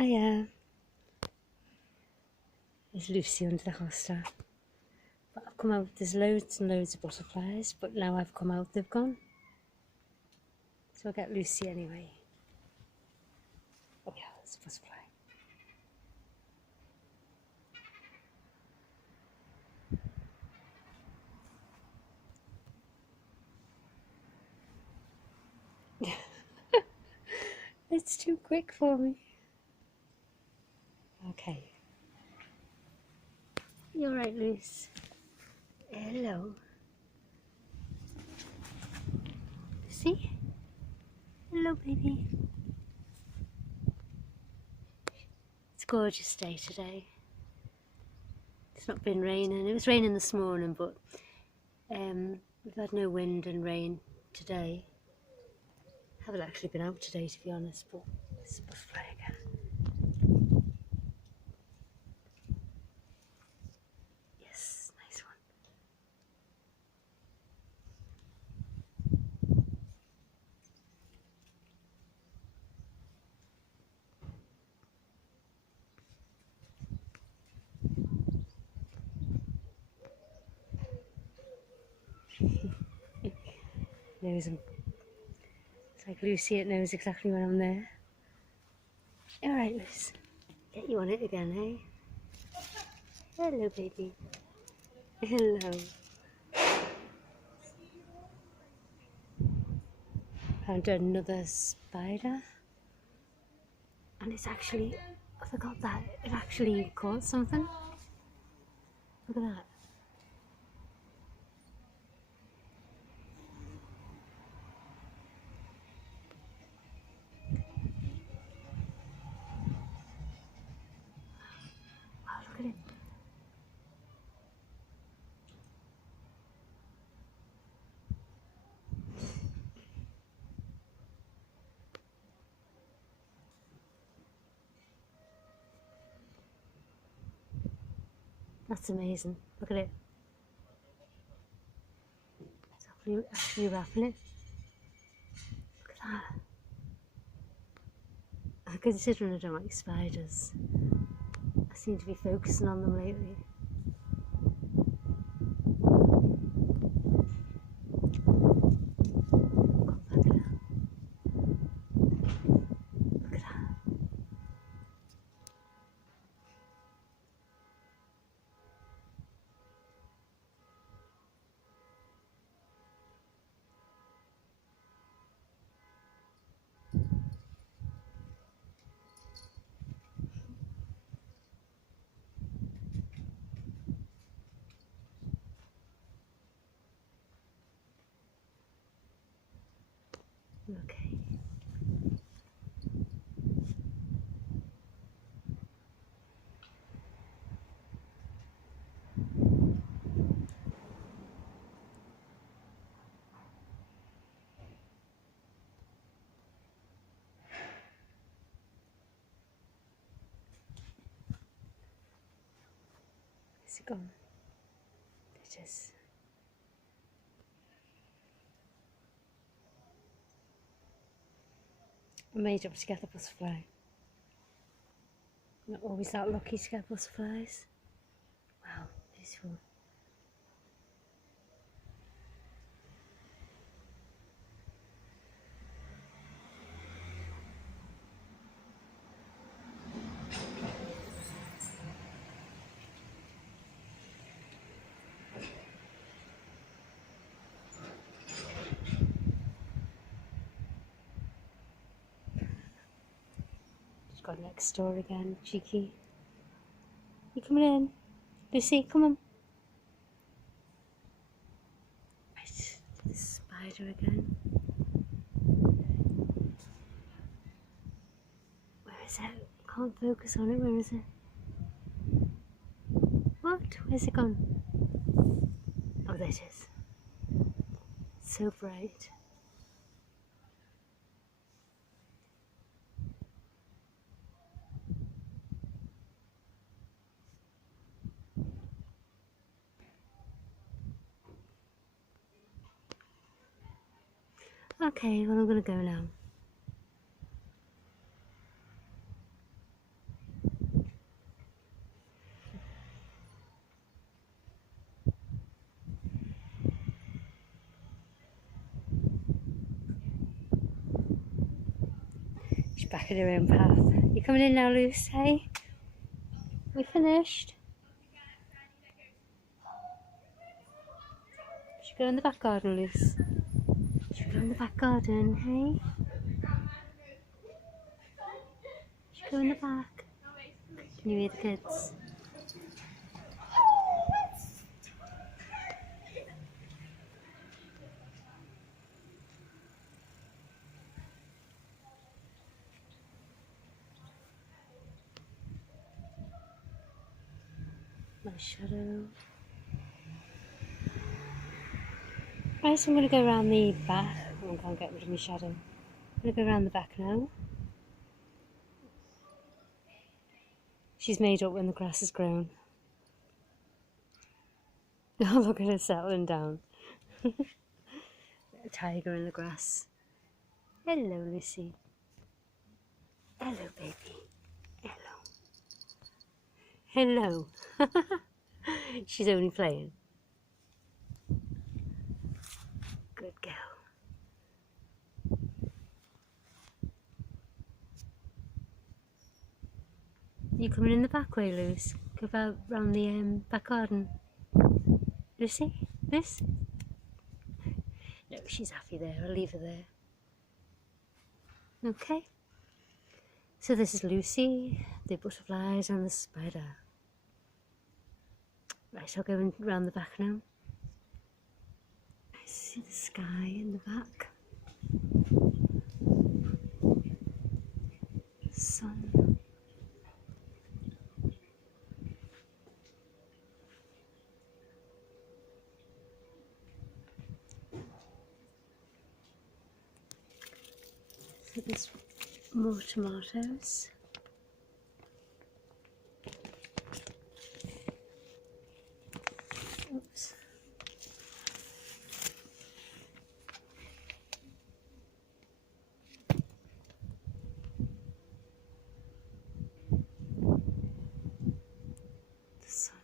Oh yeah, there's Lucy under the hosta. But I've come out, there's loads and loads of butterflies, but now I've come out, they've gone. So I'll get Lucy anyway. Oh yeah, there's a butterfly. It's too quick for me. Okay. You're right, Luce. Hello. Lucy? Hello, baby. It's a gorgeous day today. It's not been raining. It was raining this morning, but we've had no wind and rain today. I haven't actually been out today, to be honest, but it's a butterfly again. Yes, nice one. Knows him. It's like Lucy, it knows exactly when I'm there. Alright, Luce. Get you on it again, eh? Hello, baby. Hello. Found another spider. And it's actually, I forgot that, it actually caught something. Look at that. Wow, look at it. That's amazing. Look at it. It's actually wrapping it. Look at that. Considering I don't like spiders, I seem to be focusing on them lately. Come back now. Look at that. Okay. Is it gone? It is. I made up to get the butterfly. Not always that lucky to get butterflies. Wow, beautiful. She's got next door again, cheeky. You coming in? Lucy, come on. Right, this spider again. Where is it? Can't focus on it, where is it? What? Where's it gone? Oh, there it is. So bright. Okay, well I'm gonna go now. She's back in her own path. You coming in now, Luce? Hey? We finished? Should we go in the back garden, Luce? Should we go in the back garden, hey? Should we go in the back? Can you hear the kids? My shadow. Right, so I'm going to go around the back. Oh, I can't get rid of my shadow. I'm going to go around the back now. She's made up when the grass has grown. Oh, look at her settling down. A tiger in the grass. Hello, Lucy. Hello, baby. Hello. Hello. She's only playing. Good girl. You coming in the back way, Luce? Go about round the back garden. Lucy? Lucy? No, she's happy there. I'll leave her there. Okay. So this is Lucy, the butterflies and the spider. Right, I'll go round the back now. I see the sky in the back. The sun. So there's more tomatoes. Oops. The sun.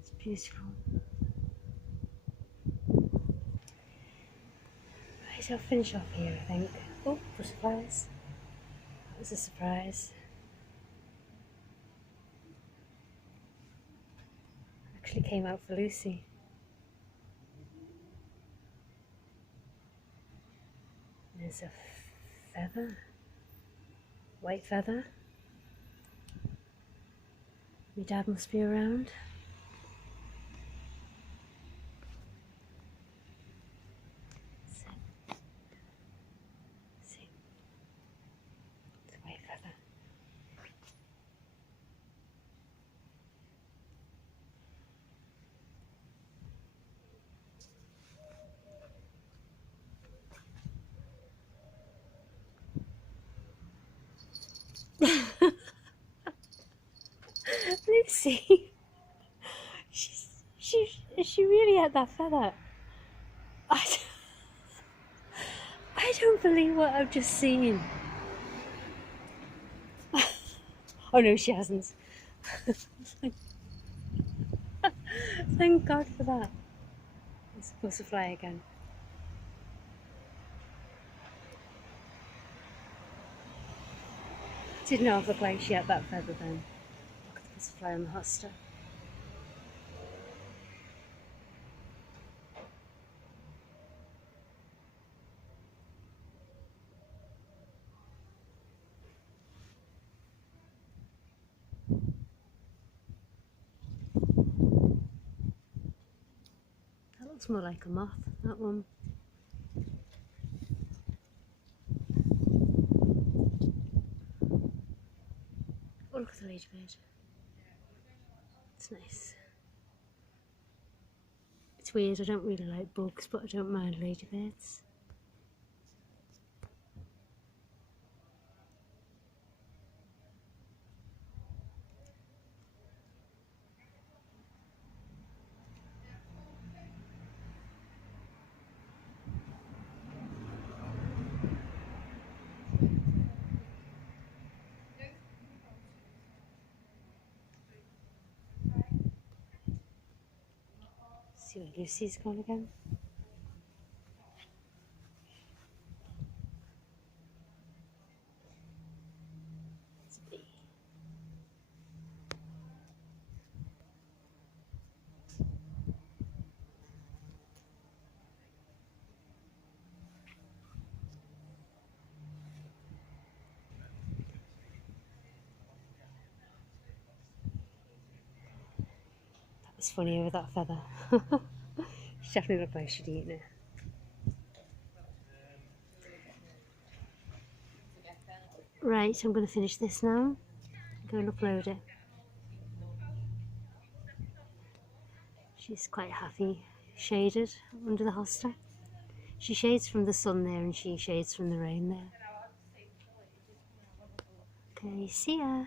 It's beautiful. Right, I'll finish off here, I think. Oh, butterflies. That was a surprise. Actually came out for Lucy. There's a feather. White feather. My dad must be around. See. It's a white feather. Lucy, she really had that feather. I don't believe what I've just seen. Oh no, she hasn't. Thank God for that. It's supposed to fly again. Didn't half look like she had that feather then. Look at the butterfly on the hosta. That looks more like a moth, that one. Oh, look at the ladybird. It's nice. It's weird, I don't really like bugs, but I don't mind ladybirds. See where Lucy's gone again. It's funny with that feather. She definitely looked like she'd eaten it. Right, I'm going to finish this now. Go and upload it. She's quite happy, shaded under the hosta. She shades from the sun there and she shades from the rain there. Okay, see ya.